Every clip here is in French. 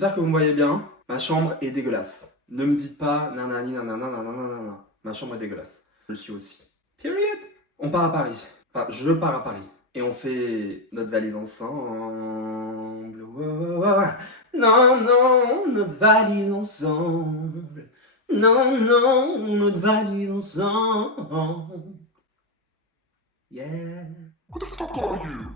j'espère que vous me voyez bien. Ma chambre est dégueulasse. Ne me dites pas nanani nanana nanana nanana. Ma chambre est dégueulasse. Je le suis aussi. Period. On part à Paris. Enfin, je pars à Paris. Et on fait notre valise ensemble. Non, non, notre valise ensemble. Non, non, notre valise ensemble. Yeah. What the fuck are you?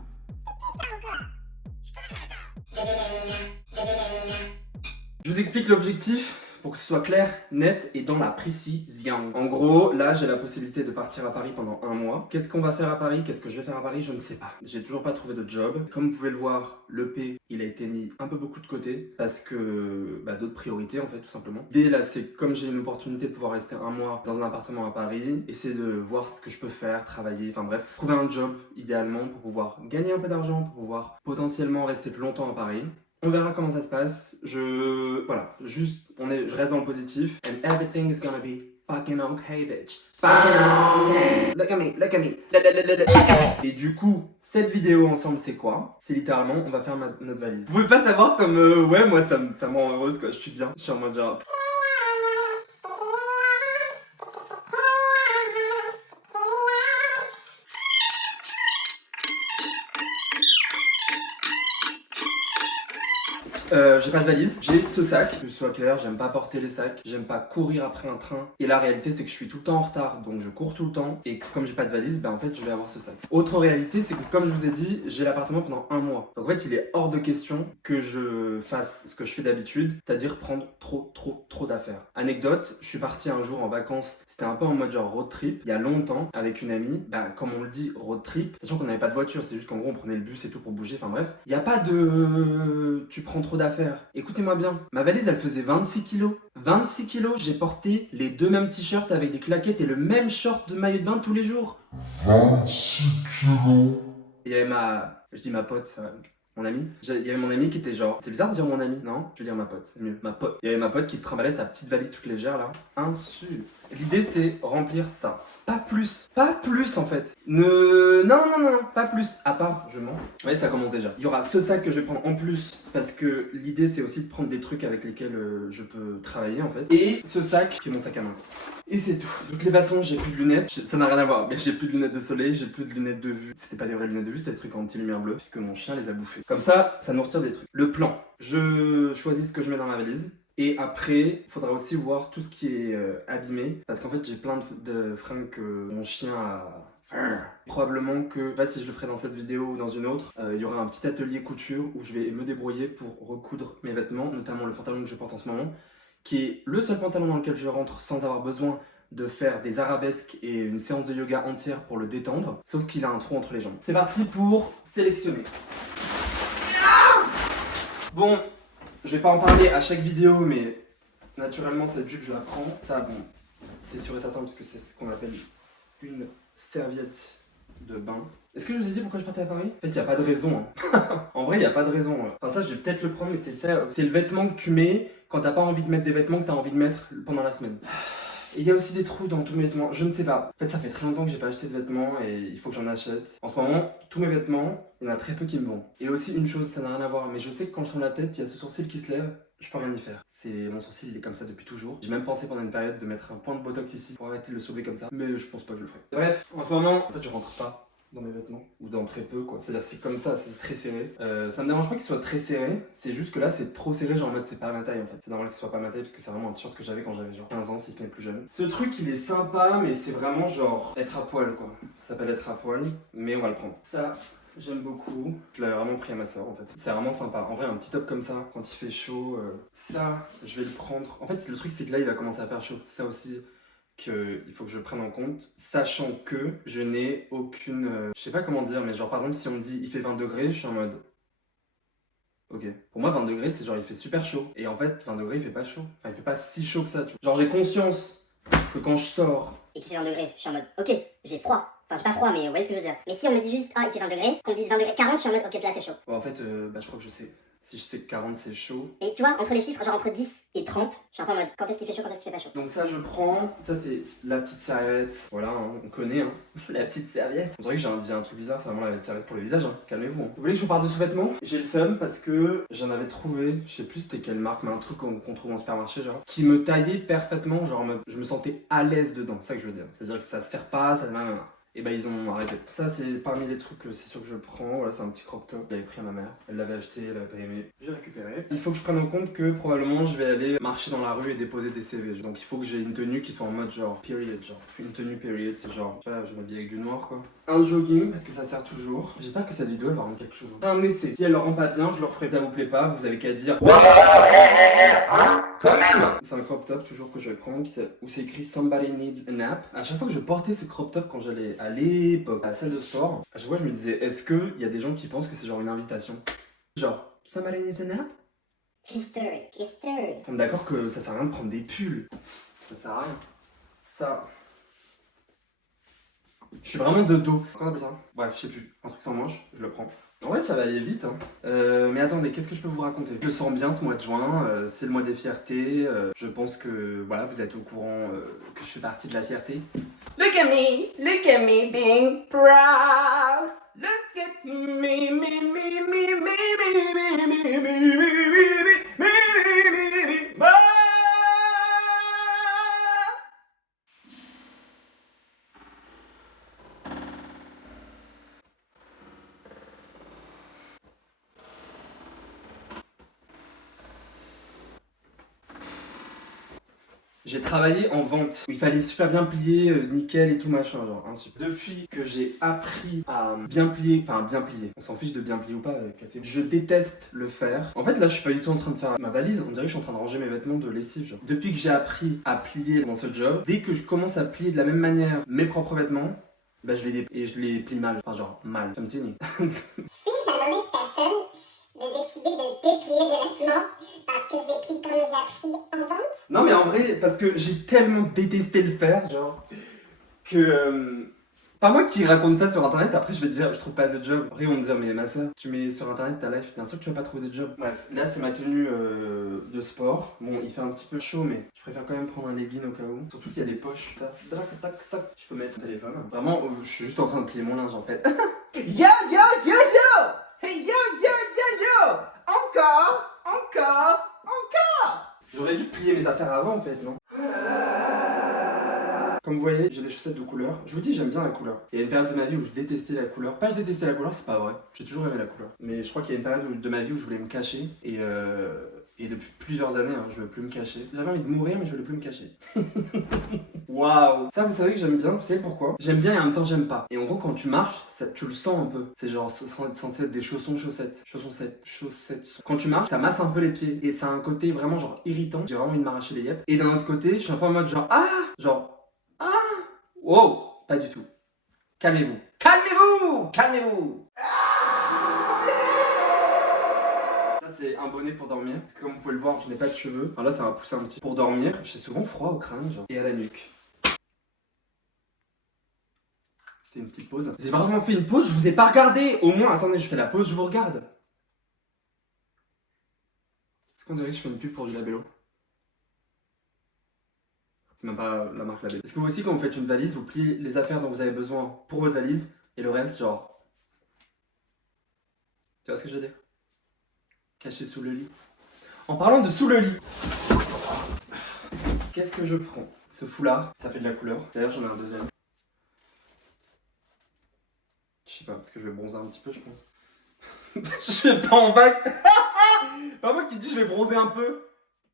Je vous explique l'objectif pour que ce soit clair, net et dans la précision. En gros, là, j'ai la possibilité de partir à Paris pendant un mois. Qu'est-ce qu'on va faire à Paris? Qu'est-ce que je vais faire à Paris? Je ne sais pas. J'ai toujours pas trouvé de job. Comme vous pouvez le voir, l'EP, il a été mis un peu beaucoup de côté parce que d'autres priorités, en fait, tout simplement. L'idée, là, c'est comme j'ai une opportunité de pouvoir rester un mois dans un appartement à Paris, essayer de voir ce que je peux faire, travailler, enfin bref, trouver un job, idéalement, pour pouvoir gagner un peu d'argent, pour pouvoir potentiellement rester plus longtemps à Paris. On verra comment ça se passe. Voilà, juste, je reste dans le positif. And everything is gonna be fucking okay, bitch. Fucking okay. Look at me, look at me. Look at me. Et du coup, cette vidéo ensemble, c'est quoi? C'est littéralement, on va faire notre valise. Vous pouvez pas savoir comme, ouais, moi, ça me rend heureuse, quoi. Je suis bien. Je suis en mode genre... J'ai pas de valise, j'ai ce sac. Que ce soit clair, j'aime pas porter les sacs, j'aime pas courir après un train. Et la réalité, c'est que je suis tout le temps en retard, donc je cours tout le temps. Et que comme j'ai pas de valise, en fait, je vais avoir ce sac. Autre réalité, c'est que comme je vous ai dit, j'ai l'appartement pendant un mois. Donc en fait, il est hors de question que je fasse ce que je fais d'habitude, c'est-à-dire prendre trop d'affaires. Anecdote, je suis parti un jour en vacances, c'était un peu en mode genre road trip, il y a longtemps, avec une amie. Comme on le dit, road trip, sachant qu'on n'avait pas de voiture, c'est juste qu'en gros, on prenait le bus et tout pour bouger, enfin bref. Il y a pas de... Tu prends trop d'affaires. Écoutez-moi bien, ma valise elle faisait 26 kilos. 26 kilos, j'ai porté les deux mêmes t-shirts avec des claquettes et le même short de maillot de bain tous les jours. 26 kilos. Il y avait je dis ma pote, mon ami. Il y avait mon ami qui était genre, c'est bizarre de dire mon ami, non? Je veux dire ma pote, c'est mieux, ma pote. Il y avait ma pote qui se trimballait sa petite valise toute légère là. Insulte. L'idée c'est remplir ça. Pas plus en fait. Non, pas plus. À part, je mens. Ouais, ça commence déjà. Il y aura ce sac que je vais prendre en plus parce que l'idée c'est aussi de prendre des trucs avec lesquels je peux travailler en fait. Et ce sac qui est mon sac à main. Et c'est tout. De toutes les façons, j'ai plus de lunettes. Ça n'a rien à voir, mais j'ai plus de lunettes de soleil, j'ai plus de lunettes de vue. C'était pas des vraies lunettes de vue, c'était des trucs en anti-lumière bleue, puisque mon chien les a bouffées. Comme ça nous retire des trucs. Le plan. Je choisis ce que je mets dans ma valise. Et après, il faudra aussi voir tout ce qui est abîmé. Parce qu'en fait, j'ai plein de fringues que mon chien a... Probablement que, je sais pas si je le ferai dans cette vidéo ou dans une autre, il y aura un petit atelier couture où je vais me débrouiller pour recoudre mes vêtements, notamment le pantalon que je porte en ce moment, qui est le seul pantalon dans lequel je rentre sans avoir besoin de faire des arabesques et une séance de yoga entière pour le détendre, sauf qu'il a un trou entre les jambes. C'est parti pour sélectionner. Bon, je vais pas en parler à chaque vidéo, mais naturellement cette jupe je la prends. Ça, bon, c'est sûr et certain parce que c'est ce qu'on appelle une serviette de bain. Est-ce que je vous ai dit pourquoi je partais à Paris? En fait, il n'y a pas de raison. Hein. En vrai, il n'y a pas de raison. Enfin, ça, je vais peut-être le prendre, mais c'est le vêtement que tu mets quand t'as pas envie de mettre des vêtements que t'as envie de mettre pendant la semaine. Et il y a aussi des trous dans tous mes vêtements, je ne sais pas. En fait, ça fait très longtemps que j'ai pas acheté de vêtements et il faut que j'en achète. En ce moment, tous mes vêtements, il y en a très peu qui me vont. Et aussi une chose, ça n'a rien à voir, mais je sais que quand je tourne la tête, il y a ce sourcil qui se lève, je peux rien y faire. Mon sourcil, il est comme ça depuis toujours. J'ai même pensé pendant une période de mettre un point de botox ici pour arrêter de le sauver comme ça, mais je pense pas que je le ferai. Bref, en ce moment, en fait, je rentre pas dans mes vêtements, ou dans très peu quoi. C'est-à-dire c'est comme ça, c'est très serré. Ça me dérange pas qu'il soit très serré, c'est juste que là c'est trop serré, genre en mode c'est pas ma taille en fait. C'est normal qu'il soit pas ma taille parce que c'est vraiment un t-shirt que j'avais quand j'avais genre 15 ans si ce n'est plus jeune. Ce truc il est sympa mais c'est vraiment genre être à poil quoi. Ça s'appelle être à poil, mais on va le prendre. Ça, j'aime beaucoup. Je l'avais vraiment pris à ma soeur en fait. C'est vraiment sympa. En vrai un petit top comme ça, quand il fait chaud, ça je vais le prendre. En fait le truc c'est que là il va commencer à faire chaud. C'est ça aussi qu'il faut que je prenne en compte, sachant que je n'ai aucune... je sais pas comment dire, mais genre par exemple si on me dit il fait 20 degrés, je suis en mode... Ok. Pour moi 20 degrés c'est genre il fait super chaud. Et en fait 20 degrés il fait pas chaud. Enfin il fait pas si chaud que ça, tu vois. Genre j'ai conscience que quand je sors... Et qu'il fait 20 degrés, je suis en mode ok, j'ai froid. Enfin j'ai pas froid mais vous voyez ce que je veux dire. Mais si on me dit juste ah il fait 20 degrés, qu'on me dise 20 degrés 40, je suis en mode ok là c'est chaud. Bon, en fait je crois que je sais Si je sais que 40 c'est chaud. Mais tu vois, entre les chiffres, genre entre 10 et 30, je suis un peu en mode quand est-ce qu'il fait chaud, quand est-ce qu'il fait pas chaud. Donc ça je prends, ça c'est la petite serviette. Voilà, hein, on connaît hein, la petite serviette. On dirait que j'ai dit un truc bizarre, c'est vraiment la serviette pour le visage, hein. Calmez-vous. Hein. Vous voulez que je vous parle de sous-vêtements? J'ai le seum parce que j'en avais trouvé, je sais plus c'était quelle marque, mais un truc qu'on trouve en supermarché genre, qui me taillait parfaitement, genre en mode, je me sentais à l'aise dedans, c'est ça que je veux dire. C'est-à-dire que ça serre pas, ça... Et bah ils ont arrêté. Ça c'est parmi les trucs que c'est sûr que je prends. Voilà, c'est un petit crop top. J'avais pris à ma mère. Elle l'avait acheté, elle avait pas aimé. J'ai récupéré. Il faut que je prenne en compte que probablement je vais aller marcher dans la rue et déposer des CV. Donc il faut que j'ai une tenue qui soit en mode genre period. Genre une tenue period, c'est genre, tu vois, je m'habille avec du noir quoi. Un jogging parce que ça sert toujours. J'espère que cette vidéo elle va rendre quelque chose. C'est un essai. Si elle le rend pas bien, je le referai. Si ça vous plaît pas, vous avez qu'à dire. Quand même. C'est un crop top toujours que je vais prendre où c'est écrit Somebody needs a nap. À chaque fois que je portais ce crop top quand j'allais à l'époque à la salle de sport, à chaque fois je me disais est-ce qu'il y a des gens qui pensent que c'est genre une invitation? Genre Somebody needs a nap? History. On est d'accord que ça sert à rien de prendre des pulls. Ça sert à rien. Ça. Je suis vraiment de dos. Comment on appelle ça? Bref, je sais plus. Un truc sans manche, je le prends. En vrai, ça va aller vite. Hein. Mais attendez, qu'est-ce que je peux vous raconter? Je le sens bien ce mois de juin, c'est le mois des fiertés. Je pense que voilà, vous êtes au courant que je fais partie de la fierté. Look at me being proud. Look at me, J'ai travaillé en vente, où il fallait super bien plier, nickel et tout machin, genre, hein, super. Depuis que j'ai appris à bien plier, on s'en fiche de bien plier ou pas, cassez-vous. Je déteste le faire. En fait, là, je suis pas du tout en train de faire ma valise, on dirait que je suis en train de ranger mes vêtements de lessive, genre. Depuis que j'ai appris à plier dans ce job, dès que je commence à plier de la même manière mes propres vêtements, bah je les plie mal, enfin genre mal, comme Jenny. Si la mauvaise personne de décider de déplier des vêtements parce que je les plie comme j'ai appris en vente. Non mais en vrai, parce que j'ai tellement détesté le faire, genre, que... pas moi qui raconte ça sur internet, après je vais te dire, je trouve pas de job. Après ils vont me dire, mais ma soeur, tu mets sur internet ta life, bien sûr que tu vas pas trouver de job. Bref, là c'est ma tenue de sport. Bon, il fait un petit peu chaud, mais je préfère quand même prendre un legging au cas où. Surtout qu'il y a des poches. Ça, tac, tac, tac. Je peux mettre mon téléphone. Vraiment, je suis juste en train de plier mon linge en fait. Yo! Hey yo! Encore! J'aurais dû plier mes affaires avant en fait, non? Comme vous voyez, j'ai des chaussettes de couleur. Je vous dis, j'aime bien la couleur. Il y a une période de ma vie où je détestais la couleur. Pas je détestais la couleur, c'est pas vrai. J'ai toujours aimé la couleur. Mais je crois qu'il y a une période de ma vie où je voulais me cacher. Et depuis plusieurs années, hein, je veux plus me cacher. J'avais envie de mourir, mais je voulais plus me cacher. Waouh! Ça, vous savez que j'aime bien. Vous savez pourquoi? J'aime bien et en même temps, j'aime pas. Et en gros, quand tu marches, ça, tu le sens un peu. C'est genre censé être des chaussettes. Chaussettes. Quand tu marches, ça masse un peu les pieds. Et ça a un côté vraiment genre irritant. J'ai vraiment envie de m'arracher les yeux. Et d'un autre côté, je suis un peu en mode genre ah! Genre ah! Wow! Pas du tout. Calmez-vous. Ça c'est un bonnet pour dormir. Parce que comme vous pouvez le voir, je n'ai pas de cheveux. Alors là, ça m'a poussé un petit pour dormir. J'ai souvent froid au crâne, genre. Et à la nuque. C'était une petite pause. J'ai vraiment fait une pause, je vous ai pas regardé. Au moins, attendez, je fais la pause, je vous regarde. Est-ce qu'on dirait que je fais une pub pour du Labello? C'est même pas la marque Labello. Est-ce que vous aussi, quand vous faites une valise, vous pliez les affaires dont vous avez besoin pour votre valise et le reste, genre... Tu vois ce que je veux dire? Caché sous le lit. En parlant de sous le lit, qu'est-ce que je prends? Ce foulard, ça fait de la couleur. D'ailleurs, j'en ai un deuxième. Je sais pas, parce que je vais bronzer un petit peu, je pense. Je vais pas en bac. Pas moi qui dis je vais bronzer un peu.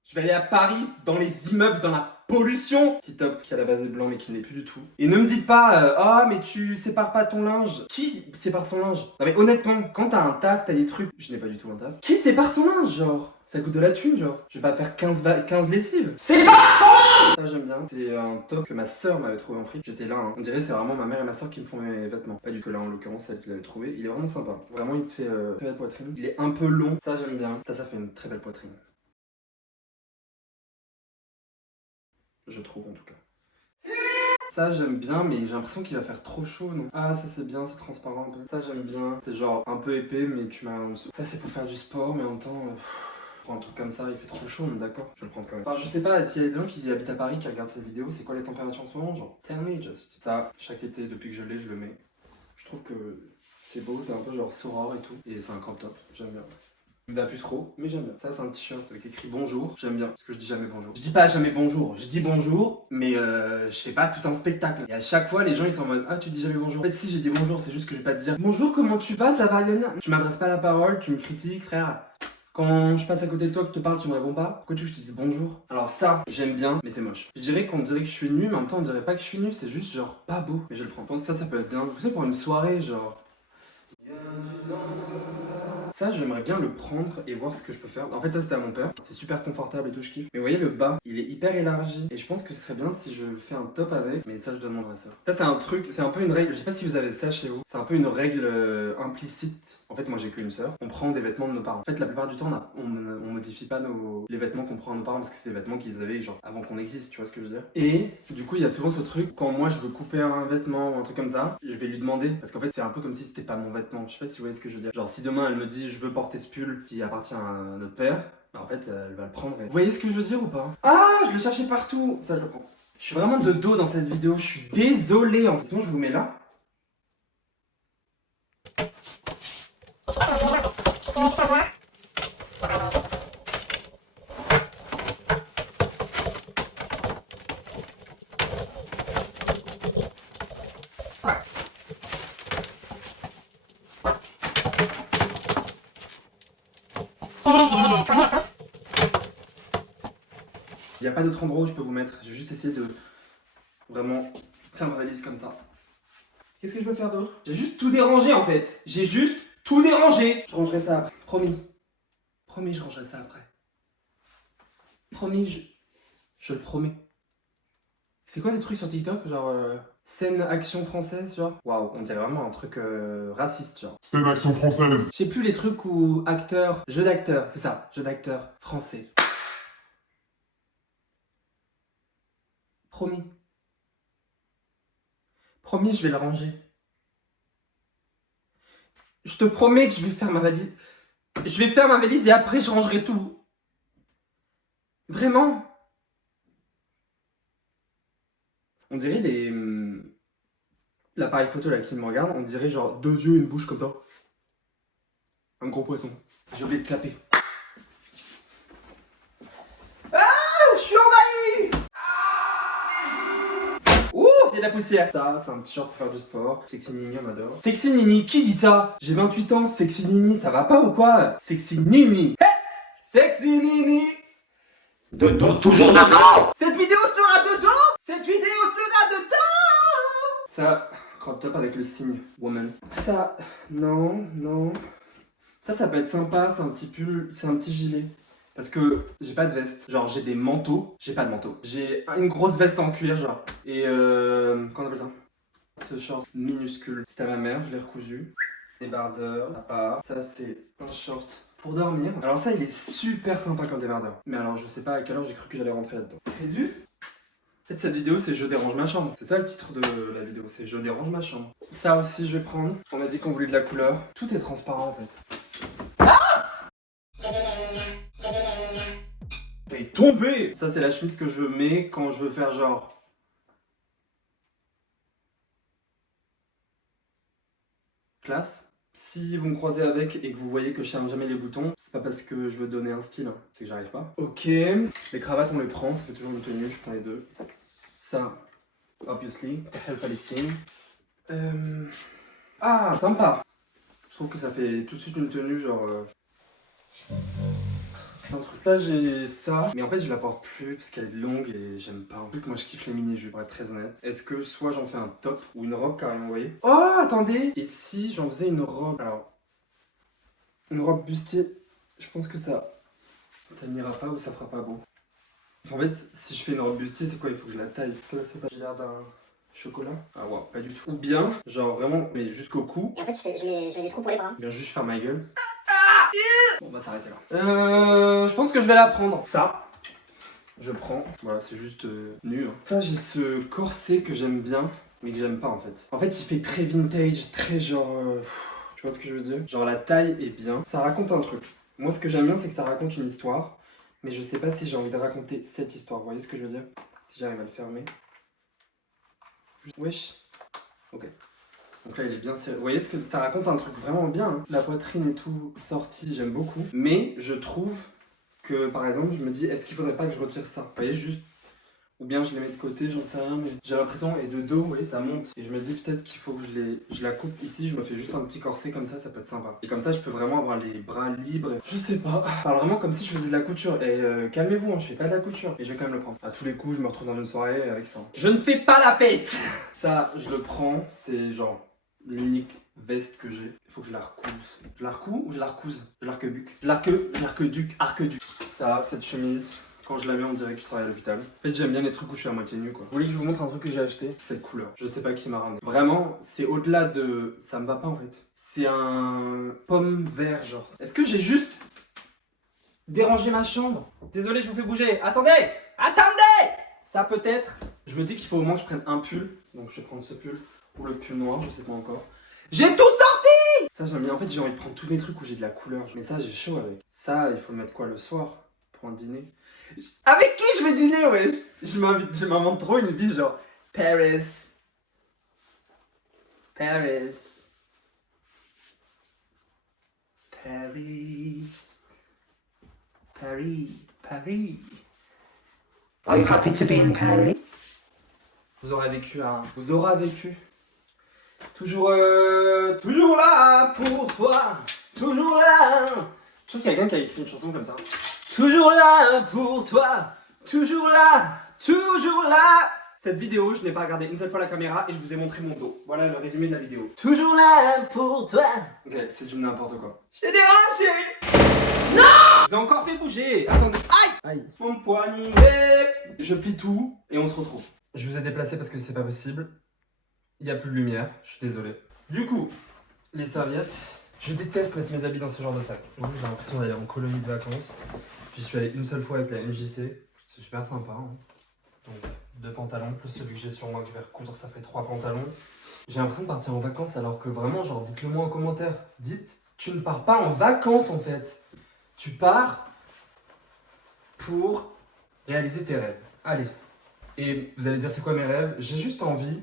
Je vais aller à Paris, dans les immeubles, dans la pollution. Petit top qui à la base est blanc mais qui ne l'est plus du tout. Et ne me dites pas, ah mais tu sépares pas ton linge. Qui sépare son linge? Non mais honnêtement, quand t'as un taf, t'as des trucs. Je n'ai pas du tout un taf. Qui sépare son linge, genre? Ça coûte de la thune, genre. Je vais pas faire 15 lessives. Sépare son linge! Ça j'aime bien. C'est un top que ma soeur m'avait trouvé en fric. J'étais là, hein. On dirait c'est vraiment ma mère et ma soeur qui me font mes vêtements. Pas du tout là en l'occurrence, celle qui l'avait trouvé. Il est vraiment sympa. Vraiment il te fait très belle poitrine. Il est un peu long. Ça j'aime bien. Ça fait une très belle poitrine. Je trouve en tout cas. Ça j'aime bien, mais j'ai l'impression qu'il va faire trop chaud, non? Ah, ça c'est bien, c'est transparent un peu. Ça j'aime bien. C'est genre un peu épais, mais tu mets en dessous. Ça c'est pour faire du sport, mais en même temps... Pour un truc comme ça, il fait trop chaud, on est d'accord? Je vais le prendre quand même. Enfin, je sais pas, s'il y a des gens qui habitent à Paris qui regardent cette vidéo, c'est quoi les températures en ce moment? Genre, tell me just. Ça, chaque été, depuis que je l'ai, je le mets. Je trouve que c'est beau, c'est un peu genre Soror et tout. Et c'est un crop top, j'aime bien. Il me va plus trop, mais j'aime bien. Ça, c'est un t-shirt avec écrit bonjour, j'aime bien. Parce que je dis jamais bonjour. Je dis pas jamais bonjour, je dis bonjour, mais je fais pas tout un spectacle. Et à chaque fois, les gens ils sont en mode ah, tu dis jamais bonjour. En fait, si j'ai dit bonjour, c'est juste que je vais pas te dire bonjour, comment tu vas, ça va, gna. Tu m'adresses pas la parole, tu me critiques, frère. Quand je passe à côté de toi, que je te parle, tu me réponds pas. Pourquoi tu veux que je te dise bonjour? Alors ça, j'aime bien, mais c'est moche. Je dirais qu'on dirait que je suis nul, mais en même temps on dirait pas que je suis nul, c'est juste genre pas beau. Mais je le prends. Je pense que ça peut être bien. Vous savez, pour une soirée, genre... Ça, j'aimerais bien le prendre et voir ce que je peux faire. En fait, ça, c'était à mon père. C'est super confortable et tout, je kiffe. Mais vous voyez, le bas, il est hyper élargi. Et je pense que ce serait bien si je fais un top avec. Mais ça, je dois demander à ça. Ça, c'est un truc, c'est un peu une règle. Je sais pas si vous avez ça chez vous. C'est un peu une règle implicite. En fait, moi, j'ai qu'une sœur. On prend des vêtements de nos parents. En fait, la plupart du temps, on modifie pas les vêtements qu'on prend à nos parents parce que c'est des vêtements qu'ils avaient, genre, avant qu'on existe, tu vois ce que je veux dire. Et du coup, il y a souvent ce truc, quand moi, je veux couper un vêtement ou un truc comme ça, je vais lui demander. Parce qu'en fait, c'est un peu comme si c'était pas mon vêtement. Je sais pas si vous voyez ce que je veux dire. Genre, si demain, elle me dit, je veux porter ce pull qui appartient à notre père, bah en fait, elle va le prendre. Vous voyez ce que je veux dire ou pas? Ah, je le cherchais partout. Ça, je le prends. Je suis vraiment de dos dans cette vidéo. Je suis désolé. En fait, sinon, je vous mets là. Il n'y a pas d'autre endroit où je peux vous mettre. Je vais juste essayer de vraiment faire ma valise comme ça. Qu'est-ce que je peux faire d'autre? J'ai juste tout dérangé en fait. J'ai juste tout dérangé. Je rangerai ça après. Promis. Promis, je rangerai ça après. Promis, je le promets. C'est quoi les trucs sur TikTok? Genre scène action française, genre? Waouh, on dirait vraiment un truc raciste, genre. C'est une action française. Je sais plus les trucs où acteur, jeu d'acteur, c'est ça, jeu d'acteur français. Promis. Promis, je vais le ranger. Je te promets que je vais faire ma valise. Je vais faire ma valise et après je rangerai tout. Vraiment. On dirait l'appareil photo là qui me regarde, on dirait genre 2 yeux et une bouche comme ça. Un gros poisson. J'ai oublié de clapper. Ah, je suis envahi. Ouh, il y a de la poussière. Ça, c'est un t-shirt pour faire du sport. Sexy Nini, on adore. Sexy Nini, qui dit ça? J'ai 28 ans, Sexy Nini, ça va pas ou quoi? Sexy Nini. Hey, Sexy Nini. Toujours dedans. Cette vidéo sera dedans. Cette vidéo sera dedans. Ça, crop top avec le signe woman. Ça, non, non. Ça peut être sympa, c'est un petit pull, c'est un petit gilet. Parce que j'ai pas de veste. Genre j'ai des manteaux, j'ai pas de manteau. J'ai une grosse veste en cuir genre. Et comment on appelle ça? Ce short minuscule. C'était à ma mère, je l'ai recousu. Débardeur, à part. Ça c'est un short pour dormir. Alors ça il est super sympa comme débardeur. Mais alors je sais pas à quelle heure j'ai cru que j'allais rentrer là-dedans. Crésus? En fait cette vidéo c'est je dérange ma chambre. C'est ça le titre de la vidéo, c'est je dérange ma chambre. Ça aussi je vais prendre. On a dit qu'on voulait de la couleur. Tout est transparent en fait. Elle est tombée. Ça c'est la chemise que je mets quand je veux faire genre classe. Si vous me croisez avec et que vous voyez que je ferme jamais les boutons, c'est pas parce que je veux donner un style, hein. C'est que j'arrive pas. Ok, les cravates on les prend, ça fait toujours une tenue, je prends les deux. Ça, obviously, Hell Palestine. Ah, sympa. Je trouve que ça fait tout de suite une tenue genre... un truc. Là j'ai ça, mais en fait je la porte plus parce qu'elle est longue et j'aime pas. Vu que moi je kiffe les mini-jupes, pour être très honnête. Est-ce que soit j'en fais un top ou une robe carrément, vous voyez? Oh attendez! Et si j'en faisais une robe? Alors, une robe bustier, je pense que ça n'ira pas ou ça fera pas beau. En fait, si je fais une robe bustier, c'est quoi? Il faut que je la taille. Parce que là c'est pas... J'ai l'air d'un chocolat. Ah ouais, pas du tout. Ou bien, genre vraiment, mais jusqu'au cou. Et en fait, je mets des trous pour les bras. Bien juste faire ma gueule. Bon, on va s'arrêter là. Je pense que je vais la prendre. Ça. Je prends, voilà, c'est juste nu. Hein. Ça, j'ai ce corset que j'aime bien, mais que j'aime pas en fait. En fait, il fait très vintage, très genre. Tu vois ce que je veux dire? Genre, la taille est bien. Ça raconte un truc. Moi, ce que j'aime bien, c'est que ça raconte une histoire, mais je sais pas si j'ai envie de raconter cette histoire. Vous voyez ce que je veux dire? Si j'arrive à le fermer. Wesh. Ok. Donc là, il est bien serré. Vous voyez ce que ça raconte un truc vraiment bien. Hein. La poitrine et tout sorti, j'aime beaucoup. Mais je trouve que, par exemple, je me dis, est-ce qu'il faudrait pas que je retire ça? Vous voyez, juste. Ou bien je les mets de côté, j'en sais rien, mais j'ai l'impression, et de dos, vous voyez, ça monte. Et je me dis peut-être qu'il faut que je la coupe ici, je me fais juste un petit corset comme ça peut être sympa. Et comme ça, je peux vraiment avoir les bras libres. Je sais pas. Je parle vraiment comme si je faisais de la couture. Et calmez-vous, hein, je fais pas de la couture. Et je vais quand même le prendre. À tous les coups, je me retrouve dans une soirée avec ça. Je ne fais pas la fête! Ça, je le prends, c'est genre l'unique veste que j'ai. Il faut que je la recouse. Je la recous ou je la recouse? Je l'arc-buc. L'arc-duc. Ça, cette chemise. Quand je la mets, on dirait que je travaille à l'hôpital. En fait, j'aime bien les trucs où je suis à moitié nu, quoi. Vous voulez que je vous montre un truc que j'ai acheté? Cette couleur. Je sais pas qui m'a ramené. Vraiment, c'est au-delà de... Ça me va pas, en fait. C'est un pomme vert, genre. Est-ce que j'ai juste dérangé ma chambre? Désolé, je vous fais bouger. Attendez! Ça peut être... Je me dis qu'il faut au moins que je prenne un pull. Donc, je vais prendre ce pull. Ou le pull noir, je sais pas encore. J'ai tout sorti! Ça, j'aime bien. En fait, j'ai envie de prendre tous les trucs où j'ai de la couleur. Mais ça, j'ai chaud avec. Ça, il faut le mettre quoi le soir? Pour un dîner? Avec qui je vais dîner, wesh? Je m'invente trop une vie genre Paris. Are you happy to be in Paris? Vous aurez vécu un... Vous aurez vécu. Toujours là pour toi. Toujours là. Je trouve qu'il y a quelqu'un qui a écrit une chanson comme ça. Toujours là pour toi. Toujours là. Cette vidéo, je n'ai pas regardé une seule fois la caméra et je vous ai montré mon dos. Voilà le résumé de la vidéo. Toujours là pour toi. Ok, c'est du n'importe quoi. J'ai dérangé. Non! Je vous ai encore fait bouger. Attendez. Aïe. Mon poignet. Je plie tout et on se retrouve. Je vous ai déplacé parce que c'est pas possible. Il n'y a plus de lumière, je suis désolé. Du coup, les serviettes. Je déteste mettre mes habits dans ce genre de sac. J'ai l'impression d'aller en colonie de vacances. J'y suis allé une seule fois avec la MJC. C'est super sympa. Hein. Donc 2 pantalons plus celui que j'ai sur moi que je vais recoudre, ça fait 3 pantalons. J'ai l'impression de partir en vacances alors que vraiment, genre, dites-le moi en commentaire. Dites, tu ne pars pas en vacances en fait. Tu pars pour réaliser tes rêves. Allez. Et vous allez dire c'est quoi mes rêves? J'ai juste envie,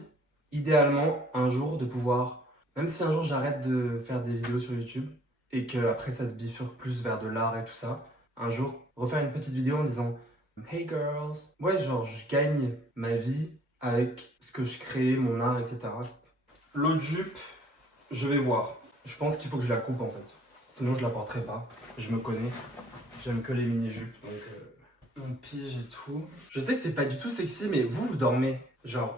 idéalement, un jour de pouvoir... Même si un jour j'arrête de faire des vidéos sur YouTube et qu'après ça se bifurque plus vers de l'art et tout ça, un jour refaire une petite vidéo en disant Hey girls, ouais, genre je gagne ma vie avec ce que je crée, mon art, etc. L'autre jupe, je vais voir. Je pense qu'il faut que je la coupe en fait. Sinon je la porterai pas. Je me connais. J'aime que les mini-jupes. Donc on pige et tout. Je sais que c'est pas du tout sexy, mais vous dormez genre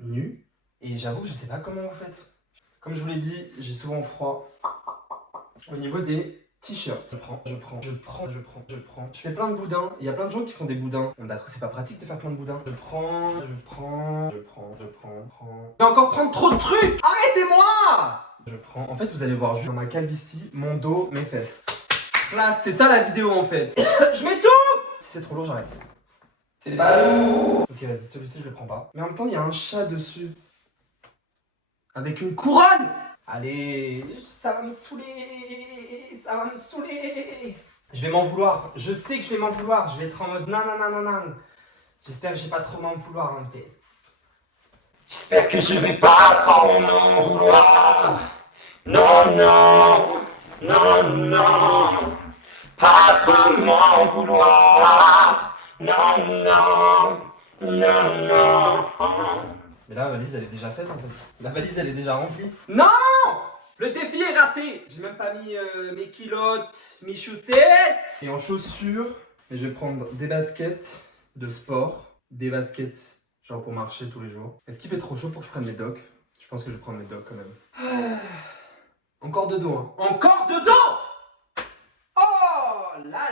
nu. Et j'avoue que je sais pas comment vous faites. Comme je vous l'ai dit, j'ai souvent froid. Au niveau des t-shirts, je prends. Je fais plein de boudins. Il y a plein de gens qui font des boudins. Bon, d'accord, c'est pas pratique de faire plein de boudins. Je prends. Je vais encore prendre trop de trucs. Arrêtez-moi! Je prends. En fait, vous allez voir juste dans ma calvitie, mon dos, mes fesses. Là, c'est ça la vidéo en fait. Je m'étouffe! Si c'est trop lourd, j'arrête. C'est pas lourd. Ok, vas-y, celui-ci, je le prends pas. Mais en même temps, il y a un chat dessus. Avec une couronne! Allez, ça va me saouler. Je vais m'en vouloir. Je sais que je vais m'en vouloir. Je vais être en mode non. J'espère que j'ai pas trop m'en vouloir en fait. J'espère que je vais pas trop m'en vouloir. Non. Pas trop m'en vouloir. Non. Mais là, la valise, elle est déjà faite en fait. La valise, elle est déjà remplie. Non! Le défi est raté! J'ai même pas mis mes culottes, mes chaussettes! Et en chaussures, je vais prendre des baskets de sport, des baskets genre pour marcher tous les jours. Est-ce qu'il fait trop chaud pour que je prenne mes docks? Je pense que je vais prendre mes docks quand même. Encore de dos, hein. Encore de dos! Oh là!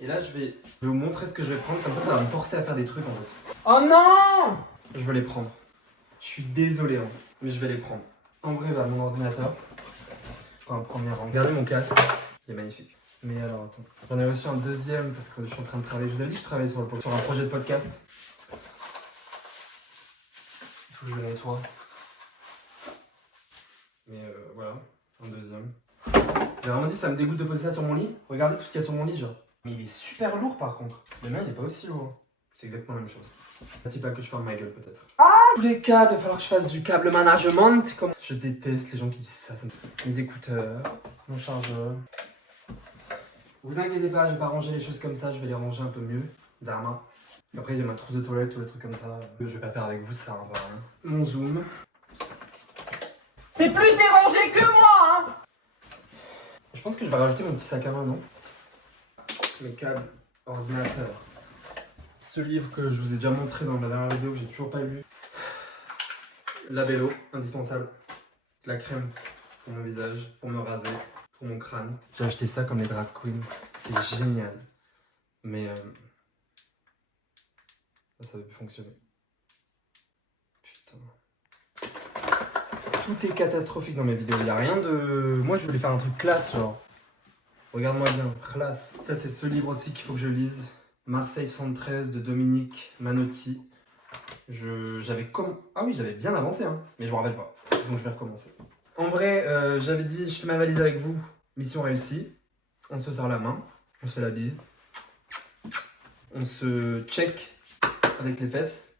Et là, je vais vous montrer ce que je vais prendre, comme ça va me forcer à faire des trucs en fait. Oh non! Je veux les prendre. Je suis désolé, hein, mais je vais les prendre. En vrai, bah, mon ordinateur. Pour un premier rang. Regardez mon casque, il est magnifique. Mais alors, attends. J'en ai reçu un deuxième parce que je suis en train de travailler. Je vous avais dit que je travaillais sur un projet de podcast. Il faut que je le nettoie. Mais voilà, un deuxième. J'ai vraiment dit, ça me dégoûte de poser ça sur mon lit. Regardez tout ce qu'il y a sur mon lit, genre. Mais il est super lourd par contre. Le mien, il est pas aussi lourd. C'est exactement la même chose. Dis pas que je ferme ma gueule peut-être. Tous les câbles, il va falloir que je fasse du câble management. Comme... Je déteste les gens qui disent ça. Mes écouteurs, mon chargeur. Vous inquiétez pas, je vais pas ranger les choses comme ça, je vais les ranger un peu mieux. Zarma. Après, il y a ma trousse de toilette, tous les trucs comme ça. Je vais pas faire avec vous, ça sert à rien. Mon zoom. C'est plus dérangé que moi, hein. Je pense que je vais rajouter mon petit sac à main, non? Mes câbles, ordinateur. Ce livre que je vous ai déjà montré dans ma dernière vidéo que j'ai toujours pas lu. La vélo, indispensable. De la crème pour mon visage, pour me raser, pour mon crâne. J'ai acheté ça comme les drag queens. C'est génial. Mais ça veut plus fonctionner. Putain. Tout est catastrophique dans mes vidéos. Il n'y a rien de... Moi, je voulais faire un truc classe, genre. Regarde-moi bien, classe. Ça, c'est ce livre aussi qu'il faut que je lise. Marseille 73 de Dominique Manotti. J'avais bien avancé, hein, mais je me rappelle pas. Donc je vais recommencer. En vrai, j'avais dit, je fais ma valise avec vous. Mission réussie. On se serre la main. On se fait la bise. On se check avec les fesses.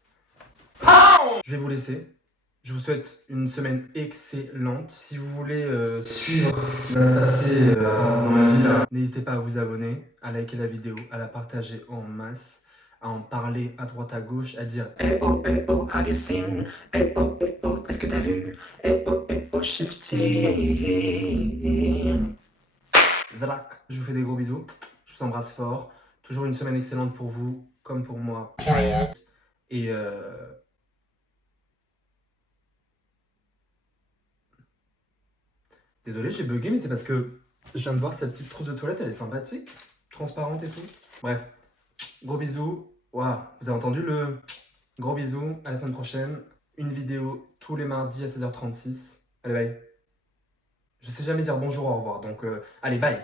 Je vais vous laisser. Je vous souhaite une semaine excellente. Si vous voulez suivre ce qui va se passer dans ma vie, là, n'hésitez pas à vous abonner, à liker la vidéo, à la partager en masse, à en parler à droite à gauche, à dire Eh oh, have you seen? Eh oh, est-ce que t'as vu? Eh oh, shifty. Drac. Je vous fais des gros bisous. Je vous embrasse fort. Toujours une semaine excellente pour vous, comme pour moi. Et désolé, j'ai bugué, mais c'est parce que je viens de voir cette petite trousse de toilette, elle est sympathique, transparente et tout. Bref, gros bisous. Waouh, vous avez entendu le gros bisous. À la semaine prochaine. Une vidéo tous les mardis à 16h36. Allez, bye. Je sais jamais dire bonjour, au revoir, donc allez, bye.